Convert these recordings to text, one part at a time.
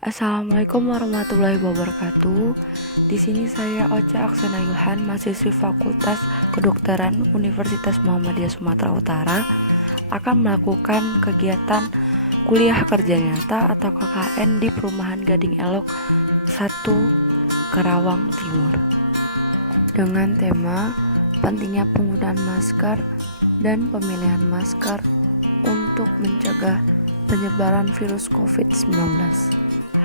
Assalamualaikum warahmatullahi wabarakatuh. Di sini saya Ocha Aksana Ilhan, mahasiswi Fakultas Kedokteran Universitas Muhammadiyah Sumatera Utara, akan melakukan kegiatan kuliah kerja nyata atau KKN di Perumahan Gading Elok 1 Karawang Timur, dengan tema pentingnya penggunaan masker dan pemilihan masker untuk mencegah penyebaran virus COVID-19.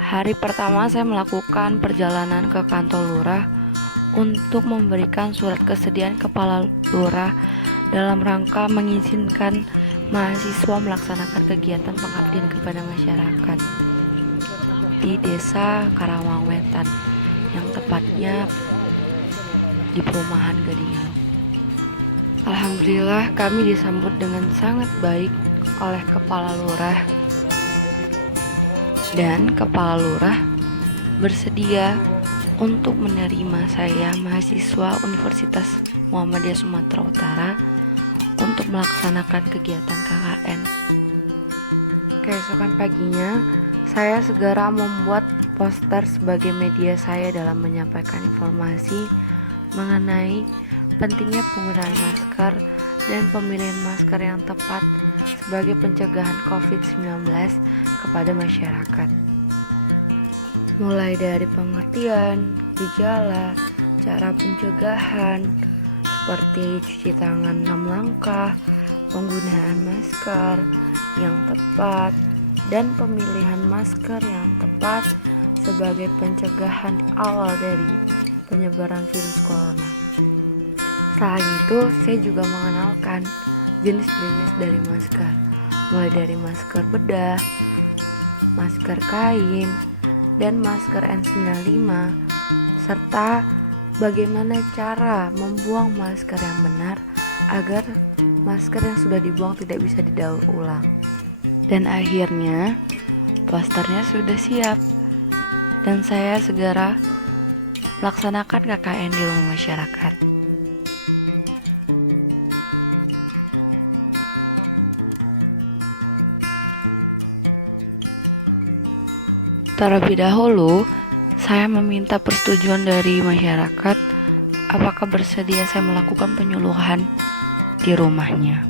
Hari pertama saya melakukan perjalanan ke kantor lurah untuk memberikan surat kesediaan kepala lurah dalam rangka mengizinkan mahasiswa melaksanakan kegiatan pengabdian kepada masyarakat di Desa Karawang Wetan, yang tepatnya di Perumahan Gading Elok. Alhamdulillah kami disambut dengan sangat baik oleh kepala lurah, dan kepala lurah bersedia untuk menerima saya, mahasiswa Universitas Muhammadiyah Sumatera Utara, untuk melaksanakan kegiatan KKN. Keesokan paginya, saya segera membuat poster sebagai media saya dalam menyampaikan informasi mengenai pentingnya penggunaan masker dan pemilihan masker yang tepat sebagai pencegahan COVID-19 kepada masyarakat. Mulai dari pengertian, gejala, cara pencegahan, seperti cuci tangan 6 langkah, penggunaan masker yang tepat, dan pemilihan masker yang tepat sebagai pencegahan awal dari penyebaran virus corona. Selain itu, saya juga mengenalkan jenis-jenis dari masker, mulai dari masker bedah, masker kain, dan masker N95, serta bagaimana cara membuang masker yang benar agar masker yang sudah dibuang tidak bisa didaur ulang. Dan akhirnya posternya sudah siap dan saya segera melaksanakan KKN di rumah masyarakat. Terlebih dahulu, saya meminta persetujuan dari masyarakat apakah bersedia saya melakukan penyuluhan di rumahnya,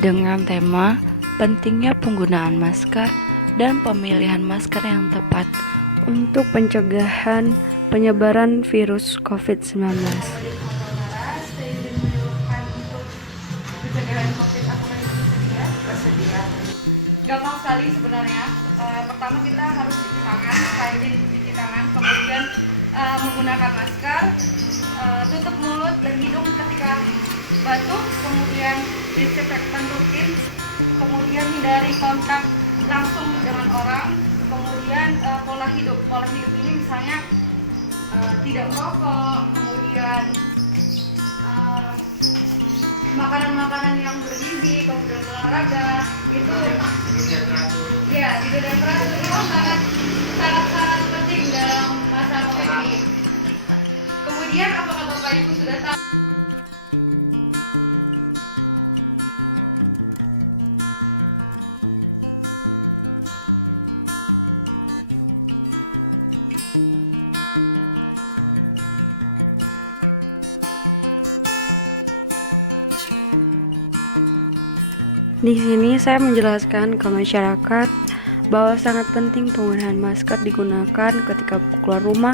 dengan tema pentingnya penggunaan masker dan pemilihan masker yang tepat untuk pencegahan penyebaran virus COVID-19. Pencegahan COVID, apakah itu bersedia? Gampang sekali sebenarnya. Pertama kita harus cuci tangan, rajin cuci tangan, kemudian menggunakan masker, tutup mulut dan hidung ketika batuk, kemudian disinfektan rutin, kemudian hindari kontak langsung dengan orang, kemudian pola hidup ini misalnya tidak merokok, kemudian makanan-makanan yang bergizi, kemudian olahraga itu ya tidak dan teratur itu sangat penting dalam masa COVID ini. Kemudian apakah Bapak Ibu sudah tahu? Di sini saya menjelaskan ke masyarakat bahwa sangat penting penggunaan masker digunakan ketika keluar rumah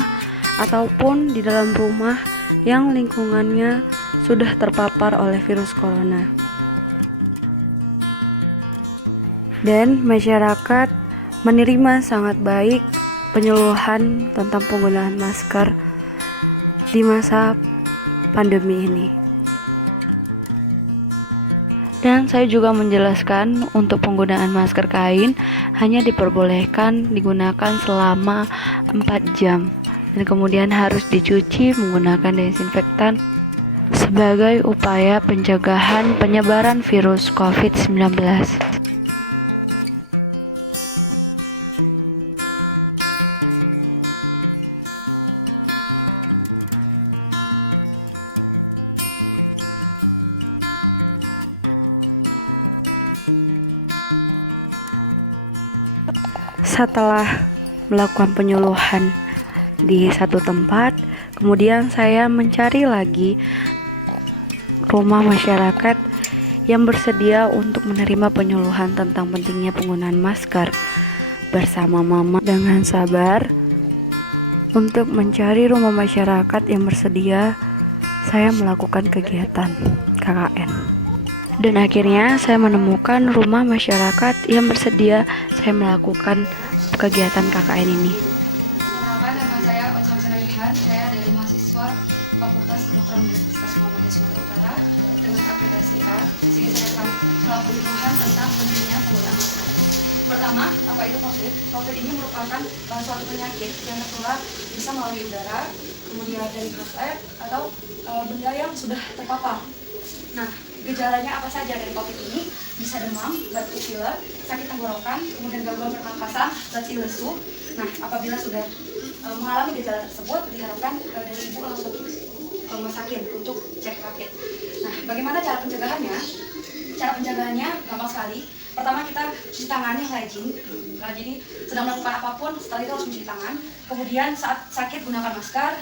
ataupun di dalam rumah yang lingkungannya sudah terpapar oleh virus corona. Dan masyarakat menerima sangat baik penyuluhan tentang penggunaan masker di masa pandemi ini. Dan saya juga menjelaskan untuk penggunaan masker kain hanya diperbolehkan digunakan selama 4 jam dan kemudian harus dicuci menggunakan desinfektan sebagai upaya pencegahan penyebaran virus COVID-19. Setelah melakukan penyuluhan di satu tempat, kemudian saya mencari lagi rumah masyarakat yang bersedia untuk menerima penyuluhan tentang pentingnya penggunaan masker. Bersama Mama dengan sabar untuk mencari rumah masyarakat yang bersedia, saya melakukan kegiatan KKN. Dan akhirnya saya menemukan rumah masyarakat yang bersedia saya melakukan kegiatan KKN ini. Perkenalkan, nama saya Ocha Aksanailhan. Saya dari mahasiswa Fakultas Kedokteran Universitas Muhammadiyah Sumatera Utara dengan akreditasi A. Di sini saya akan melakukan penyuluhan tentang pentingnya penggunaan masker. Pertama, apa itu COVID? COVID ini merupakan suatu penyakit yang tertular bisa melalui udara, kemudian dari droplet atau benda yang sudah terpapar. Nah, gejalanya apa saja dari COVID ini? Bisa demam, batuk pilek, sakit tenggorokan, kemudian gangguan pernapasan, letih lesu. Nah, apabila sudah mengalami gejala tersebut, diharapkan dari ibu langsung ke rumah sakit untuk cek rapid. Nah, bagaimana cara pencegahannya? Cara pencegahannya gampang sekali. Pertama, kita cuci tangan yang rajin. Jadi sedang melakukan apapun, setelah itu harus mencuci tangan. Kemudian saat sakit gunakan masker,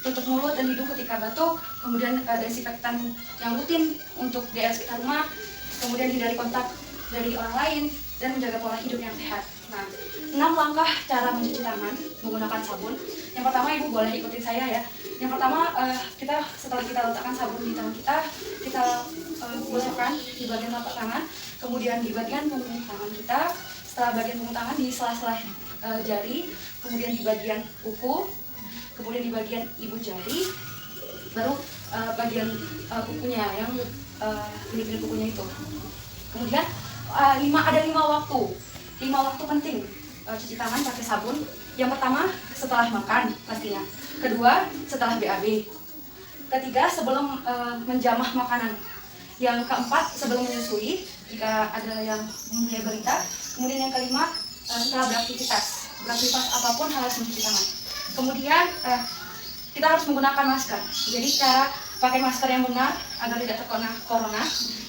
tutup mulut dan hidung ketika batuk. Kemudian desinfektan yang rutin untuk di sekitar rumah. Kemudian hindari kontak dari orang lain dan menjaga pola hidup yang sehat. Nah, 6 langkah cara mencuci tangan menggunakan sabun. Yang pertama, ibu boleh ikuti saya ya. Yang pertama, setelah kita letakkan sabun di tangan kita gosokkan di bagian telapak tangan, kemudian di bagian punggung tangan kita. Setelah bagian punggung tangan di sela-sela jari, kemudian di bagian kuku, kemudian di bagian ibu jari, baru bagian kukunya yang pilih kukunya itu. Kemudian ada 5 waktu penting cuci tangan pakai sabun. Yang pertama, setelah makan pastinya. Kedua, setelah BAB. Ketiga, sebelum menjamah makanan. Yang keempat, sebelum menyusui jika ada yang mempunyai berita. Kemudian yang kelima, setelah beraktivitas apapun harus mencuci tangan. Kemudian kita harus menggunakan masker. Jadi cara pakai masker yang benar agar tidak terkena corona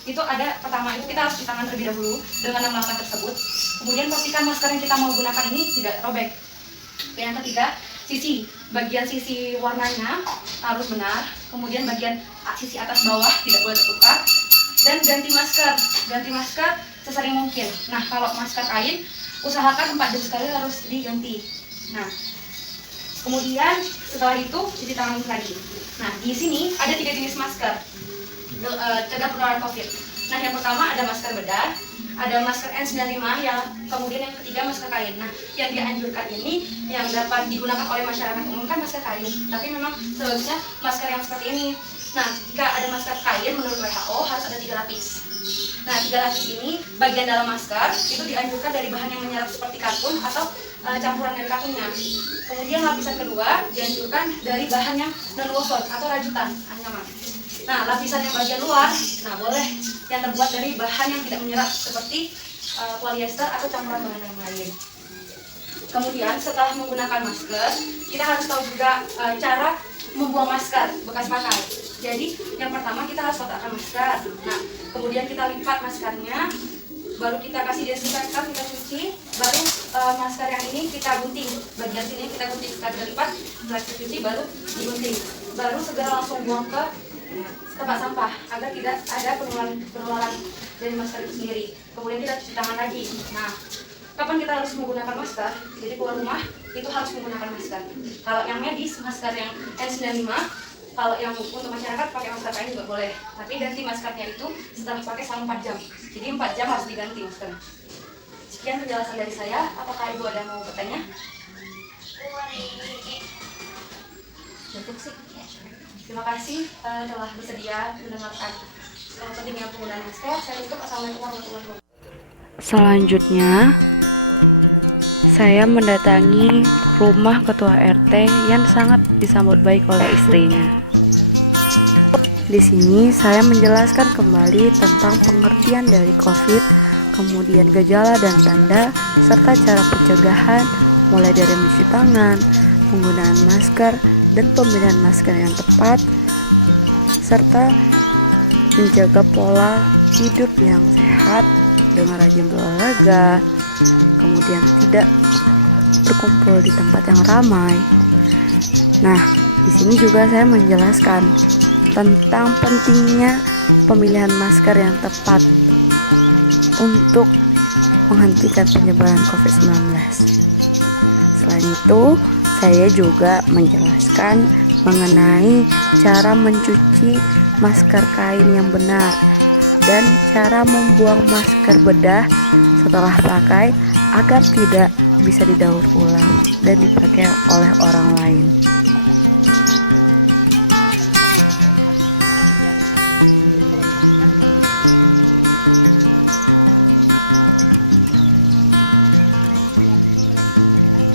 itu ada, pertama itu kita harus cuci tangan terlebih dahulu dengan 6 langkah tersebut. Kemudian pastikan masker yang kita mau gunakan ini tidak robek. Yang ketiga, bagian sisi warnanya harus benar. Kemudian bagian sisi atas bawah tidak boleh tertukar. Dan ganti masker sesering mungkin. Nah, kalau masker kain usahakan 4 jam sekali harus diganti. Nah, kemudian setelah itu cuci tangan lagi. Nah, di sini ada 3 jenis masker cegah penularan COVID. Nah, yang pertama ada masker bedah, ada masker N95, yang kemudian yang ketiga masker kain. Nah, yang dianjurkan ini yang dapat digunakan oleh masyarakat umum kan masker kain, tapi memang seharusnya masker yang seperti ini. Nah, jika ada masker kain menurut WHO harus ada 3 lapis. Nah, 3 lapis ini bagian dalam masker itu dianjurkan dari bahan yang menyerap seperti katun atau campuran dari katunnya. Kemudian lapisan kedua dianjurkan dari bahan yang non-woven atau rajutan anyaman. Nah, lapisan yang bagian luar, boleh yang terbuat dari bahan yang tidak menyerap seperti polyester atau campuran bahan yang lain. Kemudian setelah menggunakan masker, kita harus tahu juga cara membuang masker bekas pakai. Jadi yang pertama kita harus letakkan masker. Nah, kemudian kita lipat maskernya, baru kita kasih desinfektan, kita cuci, baru masker yang ini kita gunting. Bagian sini kita gunting, kita lipat, setelah kita cuci baru digunting. Baru segera langsung buang ke tempat sampah agar tidak ada penularan dari masker itu sendiri. Kemudian kita cuci tangan lagi. Nah, kapan kita harus menggunakan masker? Jadi keluar rumah itu harus menggunakan masker. Kalau yang medis, masker yang N95. Kalau yang untuk masyarakat pakai masker kain juga boleh. Tapi ganti maskernya itu setelah pakai selama 4 jam. Jadi 4 jam harus diganti masker. Sekian penjelasan dari saya. Apakah ibu ada mau bertanya? Terima kasih telah bersedia mendengarkan pentingnya penggunaan masker. Saya tutup. Assalamualaikum warahmatullahi wabarakatuh. Selanjutnya, saya mendatangi rumah ketua RT yang sangat disambut baik oleh istrinya. Di sini saya menjelaskan kembali tentang pengertian dari COVID, kemudian gejala dan tanda, serta cara pencegahan mulai dari mencuci tangan, penggunaan masker, dan pembelian masker yang tepat, serta menjaga pola hidup yang sehat dengan rajin berolahraga, kemudian tidak berkumpul di tempat yang ramai. Nah, di sini juga saya menjelaskan tentang pentingnya pemilihan masker yang tepat untuk menghentikan penyebaran COVID-19. Selain itu, saya juga menjelaskan mengenai cara mencuci masker kain yang benar dan cara membuang masker bedah setelah pakai agar tidak bisa didaur ulang dan dipakai oleh orang lain.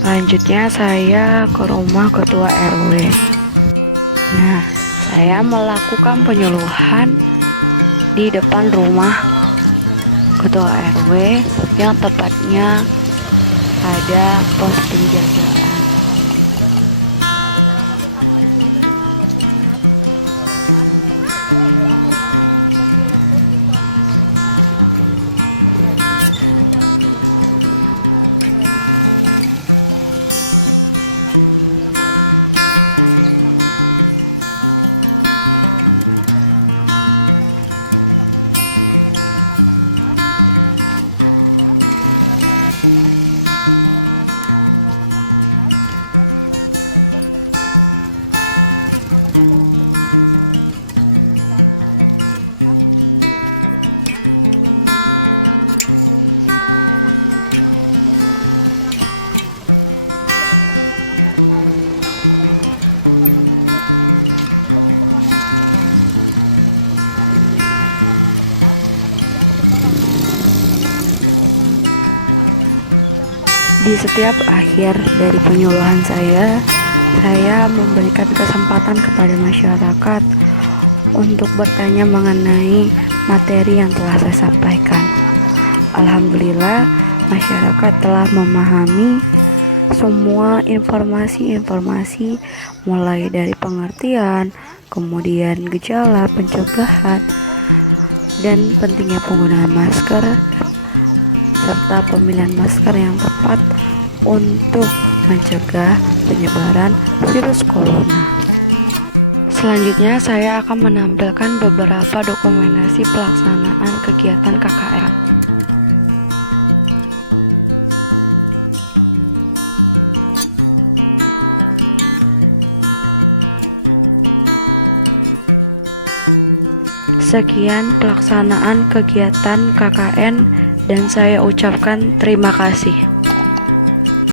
Selanjutnya saya ke rumah ketua RW. Nah, saya melakukan penyuluhan di depan rumah ketua RW yang tepatnya ada pos penjagaan. Di setiap akhir dari penyuluhan saya memberikan kesempatan kepada masyarakat untuk bertanya mengenai materi yang telah saya sampaikan. Alhamdulillah, masyarakat telah memahami semua informasi-informasi mulai dari pengertian, kemudian gejala, pencegahan, dan pentingnya penggunaan masker serta pemilihan masker yang tepat untuk mencegah penyebaran virus corona. Selanjutnya saya akan menampilkan beberapa dokumentasi pelaksanaan kegiatan KKN. Sekian pelaksanaan kegiatan KKN dan saya ucapkan terima kasih.